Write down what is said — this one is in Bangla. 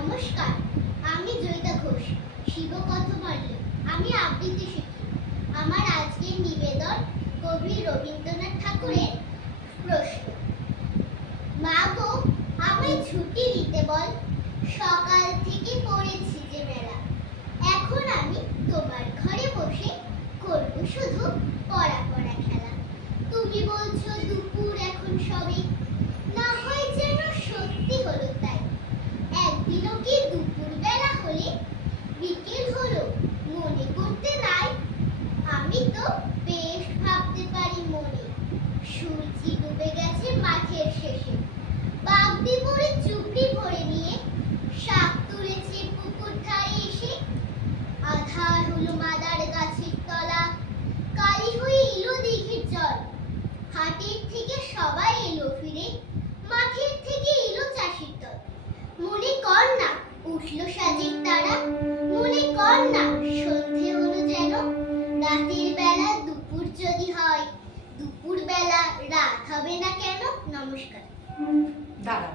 নমস্কার, আমি জয়িতা ঘোষ। শিবকথা আমি আবৃত্তি শিখি। আমার আজকের নিবেদন কবি রবীন্দ্রনাথ ঠাকুরের প্রশ্ন। মা গো, আমায় ছুটি দিতে বল, সকাল থেকে পড়েছি যে মেলা। এখন আমি তোমার ঘরে বসে করব শুধু পড়া পড়া খেলা। তুমি বলছো দুপুর এখন সবে, না হয় যেন সত্যি হলো তাই। একদিনও কি দুপুর বেলা হলে বিকেল হলো মনে করতে নাই? আমি তো বেশ ভাবতে পারি মনে, সূর্যি ডুবে গেছে মাঠের শেষে। বাগদি পরে চুপড়ি ভরে নিয়ে শাক তুলেছে পুকুর ধারে এসে। আধার হলো মাদার গাছের তলা, কালি হয়ে এলো দিঘির জল। হাটের থেকে সবাই এলো ফিরে, মাঠের থেকে এলো চাষির দল। মনে কর না উঠলো সাজের তারা, মনে কর না সন্ধে হলো যেন। রাতের বেলা দুপুর যদি হয়, দুপুর বেলা রাত হবে না কেন? নমস্কার। দাঁড়াও।